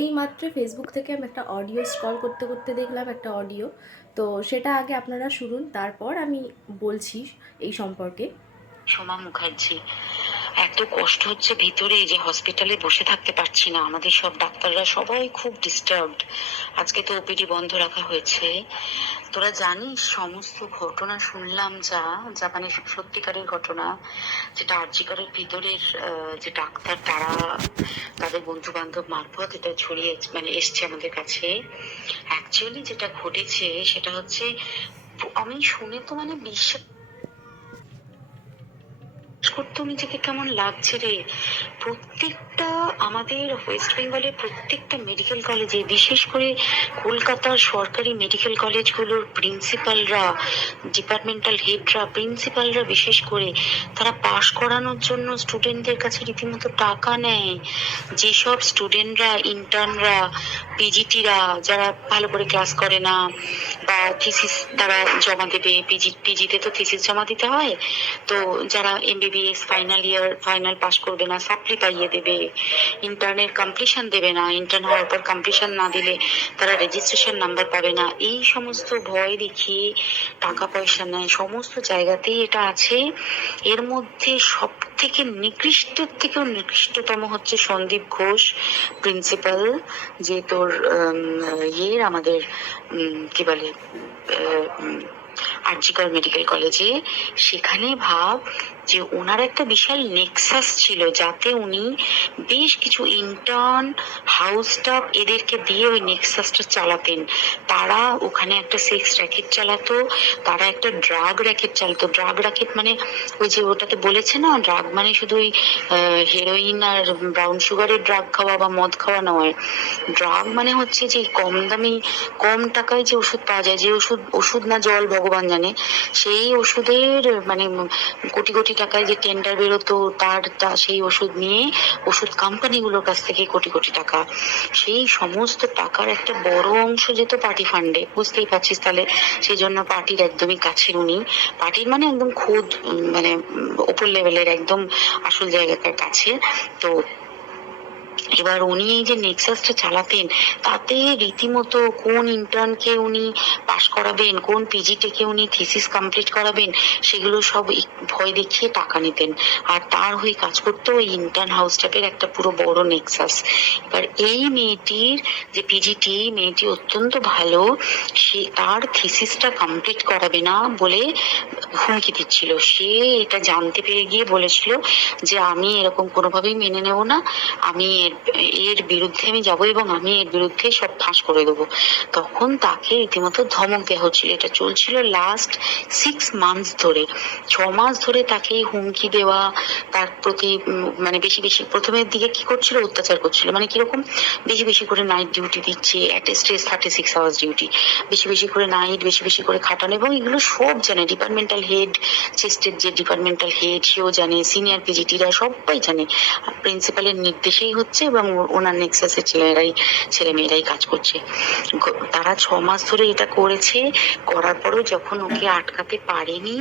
এই মাত্র ফেসবুক থেকে আমি একটা অডিও স্ক্রল করতে করতে দেখলাম একটা অডিও। তো সেটা আগে আপনারা শুনুন, তারপর আমি বলছি এই সম্পর্কে। সোমা মুখার্জি, এত কষ্ট হচ্ছে ভিতরে যে হসপিটালে বসে থাকতে পারছি না। আমাদের সব ডাক্তাররা সবাই খুব ডিস্টার্বড। আজকে তো ওপিডি বন্ধ রাখা হয়েছে। তোরা জানিস সমস্ত ঘটনা শুনলাম, যা যা মানে সত্যিকারের ঘটনা, যেটা আরজিকরের ভিতরের যে ডাক্তার তারা তাদের বন্ধু বান্ধব মারফত এটা ছড়িয়ে মানে এসছে আমাদের কাছে। অ্যাকচুয়ালি যেটা ঘটেছে সেটা হচ্ছে, আমি শুনে তো মানে বিশ্বাস করতে নিজেকে কেমন লাগছে রে। প্রত্যেকটা আমাদের ওয়েস্ট বেঙ্গলের প্রত্যেকটা মেডিকেল কলেজে, বিশেষ করে কলকাতার সরকারি মেডিকেল কলেজগুলোর প্রিন্সিপালরা, ডিপার্টমেন্টাল হেডরা, প্রিন্সিপালরা বিশেষ করে, তারা পাশ করানোর জন্য স্টুডেন্টদের কাছে রীতিমতো টাকা নেয়। যেসব স্টুডেন্টরা, ইন্টার্নরা, পিজিটিরা যারা ভালো করে ক্লাস করে না বা থিসিস তারা জমা দেবে, পিজিতে তো থিসিস জমা দিতে হয়, তো যারা MBBS final year final pass করবে না সাপ্লি পাইয়ে দেবে, ইন্টার্নের কমপ্লিশন দেবে না, ইন্টার্ন হওয়ার পর কমপ্লিশন না দিলে তারা রেজিস্ট্রেশন নাম্বার পাবে না, এই সমস্ত ভয় দেখিয়ে টাকা পয়সা নেয়। সমস্ত জায়গাতেই এটা আছে। এর মধ্যে সব থেকে নিকৃষ্ট থেকেও নিকৃষ্টতম হচ্ছে সন্দীপ ঘোষ, প্রিন্সিপাল, যে তোর আমাদের কি বলে আরজিকর মেডিকেল কলেজে। সেখানে ভাব যে ওনার একটা বিশাল নেক্সাস ছিল, যাতে উনি বেশ কিছু ইন্টার্ন, হাউস স্টাফ এদেরকে দিয়ে ওই নেক্সাসটা চালাতেন। তারা ওখানে একটা সেক্স র্যাকেট চালাতো, তারা একটা ড্রাগ র্যাকেট চালাতো। ড্রাগ র্যাকেট মানে ওই যে ওটাতে বলেছে না, ড্রাগ মানে শুধু ওই হেরোইন আর ব্রাউন সুগারের ড্রাগ খাওয়া বা মদ খাওয়া নয়। ড্রাগ মানে হচ্ছে যে কম দামি, কম টাকায় যে ওষুধ পাওয়া যায়, যে ওষুধ, ওষুধ না জল ভগবান জানে, সেই ওষুধের মানে কোটি কোটি টাকায় যে টেন্ডার বেরোতো, তার সেই ওষুধ নিয়ে ওষুধ কোম্পানিগুলোর কাছ থেকে কোটি কোটি টাকা, সেই সমস্ত টাকার একটা বড় অংশ যেত পার্টি ফান্ডে। বুঝতেই পারছিস তাহলে। সেই জন্য পার্টির একদমই কাছের উনি, পার্টির মানে একদম খুদ মানে ওপর লেভেলের একদম আসল জায়গাটার কাছে। তো এবার উনি এই যে নেক্সাসটা চালাতেন, তাতে রীতিমতো কোন ইন্টার্নকে উনি পাশ করাবেন, কোন পিজিটিকে উনি থিসিস কমপ্লিট করাবেন, সেগুলো সব ভয় দেখিয়ে টাকা নিতেন। আর তার হয়ে কাজ করতো ওই ইন্টার্ন হাউস স্টাফের একটা পুরো বড় নেক্সাস। এবার এই মেয়েটির যে পিজিটি, মেয়েটি অত্যন্ত ভালো, সে তার থিসিসটা কমপ্লিট করাবে না বলে হুমকি দিচ্ছিল। সে এটা জানতে পেরে গিয়ে বলেছিল যে আমি এরকম কোনোভাবেই মেনে নেব না, আমি এর বিরুদ্ধে আমি যাবো এবং আমি এর বিরুদ্ধে সব ফাঁস করে দেবো। তখন তাকে রীতিমতো ধমক দেওয়া হচ্ছিল। এটা চলছিল লাস্ট 6 মান্থস ধরে, 6 মাস ধরে তাকে হুমকি দেওয়া, তার প্রতি মানে বেশি বেশি প্রথমের দিকে কি করছিল, অত্যাচার করছিল। মানে কিরকম, বেশি বেশি করে নাইট ডিউটি দিচ্ছে, একটা স্ট্রেস 36 আওয়ার্স ডিউটি, বেশি বেশি করে নাইট, বেশি বেশি করে খাটানো, এবং এগুলো সব জানে ডিপার্টমেন্টাল হেড, চেস্টের যে ডিপার্টমেন্টাল হেড সেও জানে, সিনিয়র পিজিটিরা সবাই জানে। প্রিন্সিপালের নির্দেশেই হচ্ছে এবং ওনার নেক্সাসের ছেলে মেয়েরাই কাজ করছে। তারা 6 মাস ধরে এটা করেছে। করার পরও যখন ওকে আটকাতে পারেনি,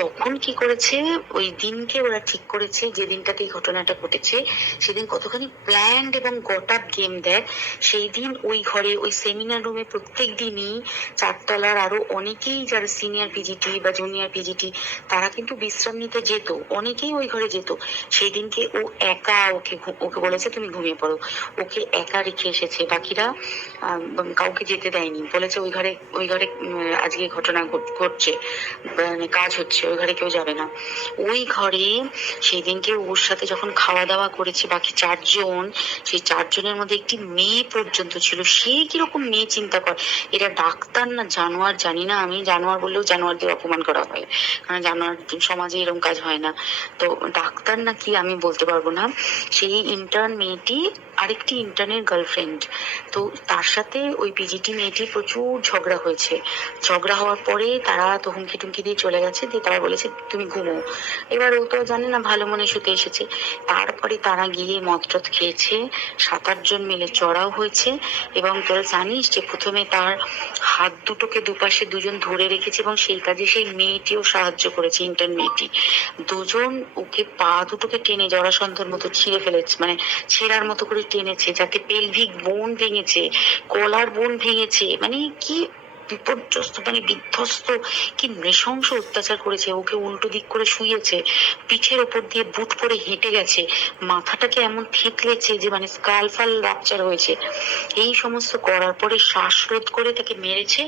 তখন কি করেছে, ওই দিনকে ওরা ঠিক করেছে, যে দিনটাতে এই ঘটনাটা ঘটেছে সেদিন কতখানি প্ল্যান্ড এবং গট আপ গেম দেয়। সেই দিন ওই ঘরে, ওই সেমিনার রুমে প্রত্যেক দিনই 4 তলার আরো অনেকেই যারা সিনিয়র পিজিটি বা জুনিয়র পিজিটি, তারা কিন্তু বিশ্রাম নিতে যেত, অনেকেই ওই ঘরে যেত। সেই দিনকে ও একা, ওকে বলেছে তুমি ঘুমিয়ে পড়ো, ওকে একা রেখে এসেছে। বাকিরা কাউকে যেতে দেয়নি, বলেছে ওই ঘরে আজকে ঘটনা ঘটছে, মানে কাজ হচ্ছে, ওই ঘরে কেউ যাবে না। ওই ঘরে সেই দিনকে ওর সাথে যখন খাওয়া দাওয়া করেছে বাকি 4 জন, সেই 4 জনের মধ্যে একটি মেয়ে পর্যন্ত ছিল। সে কিরকম মেয়ে চিন্তা কর, এরা ডাক্তার না জানোয়ার জানি না, আমি জানোয়ার বললেও জানোয়ারদের অপমান করা হয়, কারণ জানোয়ার সমাজে এরকম কাজ হয় না। তো ডাক্তার না কি আমি বলতে পারবো না। সেই ইন্টার্ন মেয়েটি আরেকটি ইন্টার্নের গার্লফ্রেন্ড, তো তার সাথে ওই পিজিটি মেয়েটি প্রচুর ঝগড়া হয়েছে। ঝগড়া হওয়ার পরে তারা তো হুমকি টুমকি দিয়ে চলে গেছে, দিয়ে তারা বলেছে তুমি ঘুমো। এবার ও তো জানে না, ভালো মনে শুতে এসেছে। তারপরে তারা গিয়ে মদ টদ খেয়েছে, 7-8 জন মিলে চড়াও হয়েছে। এবং তোরা জানিস যে প্রথমে তার হাত দুটোকে দুপাশে 2 জন ধরে রেখেছে, এবং সেই কাজে সেই মেয়েটিও সাহায্য করেছে, ইন্টার্ন মেয়েটি। 2 জন ওকে পা দুটোকে টেনে জরাসন্ধর মতো ছিঁড়ে ফেলেছে, মানে ছেঁড়া টেরার মতো করে টেনেছে, যাতে পেলভিক বোন ভেঙেছে, গলার বোন ভেঙেছে, মানে কি বিপর্যস্ত, মানে বিধ্বস্ত, কি নৃশংস অত্যাচার করেছে। ওকে উল্টো দিক করে শুয়েছে, পিঠের ওপর দিয়ে বুট পরে হেঁটে গেছে, মাথাটাকে এমন থেতলেছে যে মানে স্কাল ফাল রাপচার হয়েছে। এই সমস্ত করার পরে শ্বাসরোধ করে তাকে মেরেছে।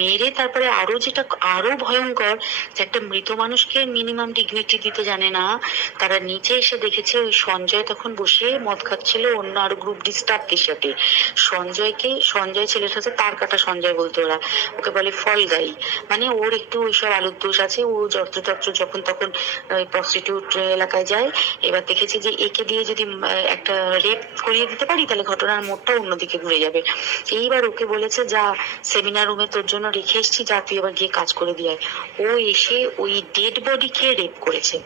মেরে তারপরে আরো যেটা আরো ভয়ঙ্কর, যে একটা মৃত মানুষকে মিনিমাম ডিগনিটি দিতে জানে না, তারা নিচে এসে দেখেছে ওই সঞ্জয় তখন বসে মদ খাচ্ছিল অন্য আরো গ্রুপ ডিস্টার্বদের সাথে। সঞ্জয় ছেলেটা হচ্ছে তার কাটা সঞ্জয় বলতো ওরা, ওকে বলে ফল গাই, মানে ওর একটু ওইসব আলুর দোষ আছে। ও যত্রতত্র যখন তখন প্রস্টিটিউট এলাকায় যায়। এবার দেখেছে যে একে দিয়ে যদি একটা রেপ করিয়ে দিতে পারি তাহলে ঘটনার মোড়টা অন্যদিকে ঘুরে যাবে। এইবার ওকে বলেছে, যা সেমিনার রুমে তোর জন্য রেখে এসেছি, যা তুই এবার গিয়ে কাজ করে দিয়ে আয়। ও এসে ওই ডেড বডিকে রেপ করেছে,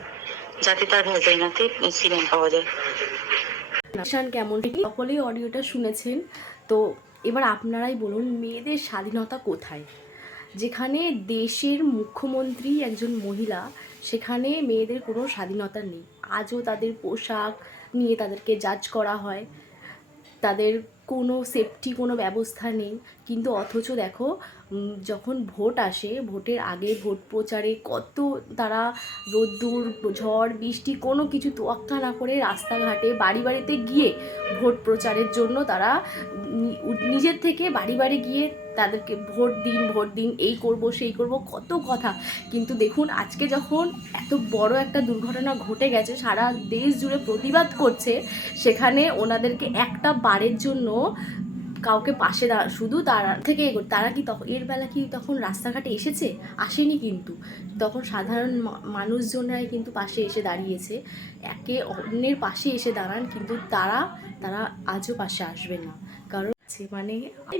যাতে তার ভ্যাজাইনাতে সিমেন্ট পাওয়া যায়। কেমন সকলেই অডিওটা শুনেছেন, তো এবার আপনারাই বলুন মেয়েদের স্বাধীনতা কোথায়? যেখানে দেশের মুখ্যমন্ত্রী একজন মহিলা, সেখানে মেয়েদের কোনো স্বাধীনতা নেই। আজও তাদের পোশাক নিয়ে তাদেরকে জাজ করা হয়, তাদের কোনো সেফটি কোনো ব্যবস্থা নেই। কিন্তু অথচ দেখো যখন ভোট আসে, ভোটের আগে ভোট প্রচারে কত তারা রোদ্দুর ঝড় বৃষ্টি কোনো কিছু তোয়াক্কা না করে রাস্তাঘাটে বাড়ি বাড়িতে গিয়ে ভোট প্রচারের জন্য তারা নিজের থেকে বাড়ি বাড়ি গিয়ে তাদেরকে ভোট দিন, এই করব সেই করব কত কথা। কিন্তু দেখুন আজকে যখন এত বড় একটা দুর্ঘটনা ঘটে গেছে, সারা দেশ জুড়ে প্রতিবাদ করছে, সেখানে ওনাদেরকে একটা বারের জন্য কাউকে পাশে শুধু তারা থেকে তারা কি তখন এর বেলা কি তখন রাস্তাঘাটে এসেছে? আসেনি। কিন্তু তখন সাধারণ মানুষজনরাই কিন্তু পাশে এসে দাঁড়িয়েছে, একে অন্যের পাশে এসে দাঁড়ান, কিন্তু তারা আজও পাশে আসবে না। কারণ মানে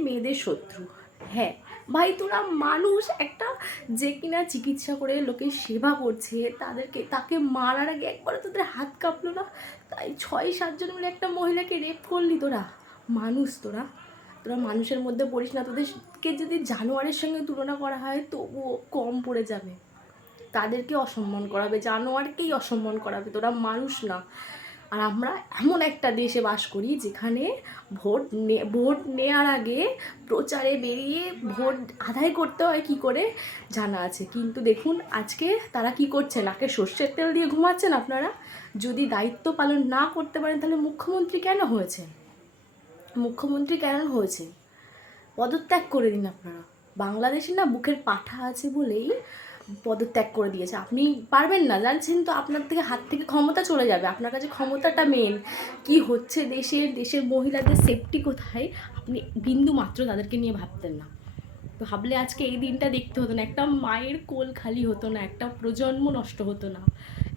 মেয়েদের শত্রু। হ্যাঁ ভাই, তোরা মানুষ একটা, যে কিনা চিকিৎসা করে লোকের সেবা করছে, তাকে মারার আগে একবার তোদের হাত কাঁপলো না? তাই 6-7 জন মিলে একটা মহিলাকে রেপ করলি। তোরা মানুষ, তোরা মানুষের মধ্যে পড়িস না। তোদেরকে যদি জানোয়ারের সঙ্গে তুলনা করা হয় তবুও কম পড়ে যাবে। তাদেরকে অসম্মান করাবে, জানোয়ারকেই অসম্মান করাবে, তোরা মানুষ না। আর আমরা এমন একটা দেশে বাস করি যেখানে ভোট নেওয়ার আগে প্রচারে বেরিয়ে ভোট আদায় করতে হয় কি করে জানা আছে। কিন্তু দেখুন আজকে তারা কি করছে, নাকে সর্ষের তেল দিয়ে ঘুমাচ্ছেন আপনারা। যদি দায়িত্ব পালন না করতে পারেন তাহলে মুখ্যমন্ত্রী কেন হয়েছে? পদত্যাগ করে দিন আপনারা। বাংলাদেশে না বুকের পাঠা আছে বলেই পদত্যাগ করে দিয়েছে। আপনি পারবেন না জানছেন তো, আপনার থেকে হাত থেকে ক্ষমতা চলে যাবে। আপনার কাছে ক্ষমতাটা মেন। কি হচ্ছে দেশের মহিলাদের সেফটি কোথায় আপনি বিন্দু মাত্র তাদেরকে নিয়ে ভাবতেন না। তো ভাবলে আজকে এই দিনটা দেখতে হতো না, একটা মায়ের কোল খালি হতো না, একটা প্রজন্ম নষ্ট হতো না,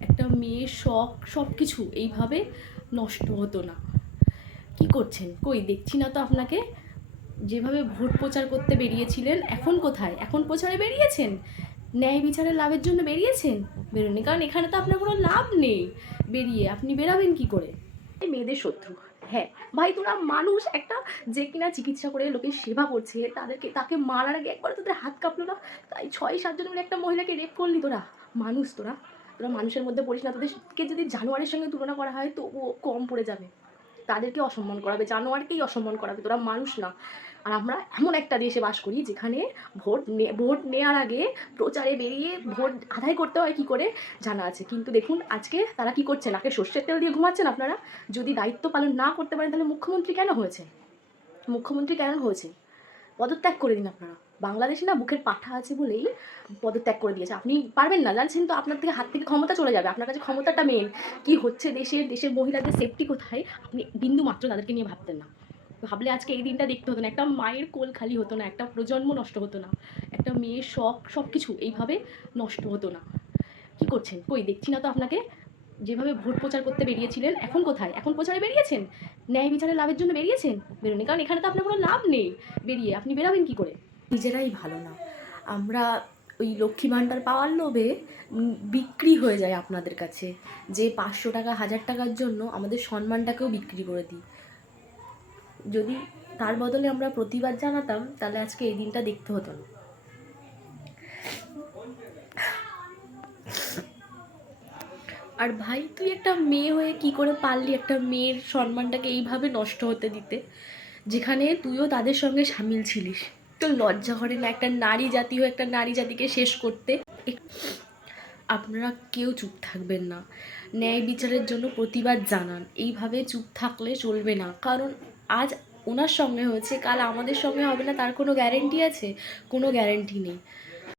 একটা মেয়ের শখ সব কিছু এইভাবে নষ্ট হতো না। কি করছেন? কই দেখছি না তো আপনাকে। যেভাবে ভোট প্রচার করতে বেরিয়েছিলেন, এখন কোথায়? এখন প্রচারে বেরিয়েছেন? ন্যায় বিচারের লাভের জন্য বেরিয়েছেন? বেরোনি, কারণ এখানে তো আপনার কোনো লাভ নেই। বেরিয়ে আপনি বেরাবেন কি করে? মেয়েদের শত্রু। হ্যাঁ ভাই, তোরা মানুষ একটা, যে কিনা চিকিৎসা করে লোকের সেবা করছে, তাকে মারার আগে একবার তোদের হাত কাঁপলো না? তাই 6-7 জন মিলে একটা মহিলাকে রেপ করলি। তোরা মানুষ, তোরা মানুষের মধ্যে পড়িস না। তোদেরকে যদি জানোয়ারের সঙ্গে তুলনা করা হয় তবুও কম পড়ে যাবে। তাদেরকে অসম্মান করাবে, জানোয়ারকেই অসম্মান করাবে, তোরা মানুষ না। আর আমরা এমন একটা দেশে বাস করি যেখানে ভোট নেওয়ার আগে প্রচারে বেরিয়ে ভোট আদায় করতে হয় কি করে জানা আছে। কিন্তু দেখুন আজকে তারা কি করছে, নাকে সর্ষের তেল দিয়ে ঘুমাচ্ছেন আপনারা। যদি দায়িত্ব পালন না করতে পারেন তাহলে মুখ্যমন্ত্রী কেন হয়েছে? পদত্যাগ করে দিন আপনারা। বাংলাদেশে না বুকের পাঠা আছে বলেই পদত্যাগ করে দিয়েছে। আপনি পারবেন না জানছেন তো, আপনার থেকে হাত থেকে ক্ষমতা চলে যাবে। আপনার কাছে ক্ষমতাটা মেন। কি হচ্ছে দেশের মহিলাদের সেফটি কোথায় আপনি বিন্দু মাত্র তাদেরকে নিয়ে ভাবতেন না। ভাবলে আজকে এই দিনটা দেখতে হতো না, একটা মায়ের কোল খালি হতো না, একটা প্রজন্ম নষ্ট হতো না, একটা মেয়ের শখ সব কিছু এইভাবে নষ্ট হতো না। কি করছেন? কই দেখছি না তো আপনাকে। যেভাবে ভোট প্রচার করতে বেরিয়েছিলেন, এখন কোথায়? এখন প্রচারে বেরিয়েছেন? ন্যায় বিচারের লাভের জন্য বেরিয়েছেন? বেরোনি, কারণ এখানে তো আপনার কোনো লাভ নেই। বেরিয়ে আপনি বেরাবেন কি করে? নিজেরাই ভালো না। আমরা ওই লক্ষ্মী ভাণ্ডার পাওয়ার লোভে বিক্রি হয়ে যায় আপনাদের কাছে, যে 500 টাকা 1000 টাকার জন্য আমাদের সম্মানটাকেও বিক্রি করে দিই। যদি তার বদলে আমরা প্রতিবাদ জানাতাম তাহলে আজকে এই দিনটা দেখতে হতো না। আর ভাই তুই একটা মেয়ে হয়ে কি করে পারলি একটা মেয়ের সম্মানটাকে এইভাবে নষ্ট হতে দিতে, যেখানে তুইও তাদের সঙ্গে সামিল ছিলিস? তোর লজ্জা করে না একটা নারী জাতি হয়ে একটা নারী জাতিকে শেষ করতে? আপনারা কেউ চুপ থাকবেন না, ন্যায় বিচারের জন্য প্রতিবাদ জানান। এইভাবে চুপ থাকলে চলবে না, কারণ আজ ওনার সঙ্গে হয়েছে, কাল আমাদের সঙ্গে হবে না তার কোনো গ্যারেন্টি আছে? কোনো গ্যারেন্টি নেই।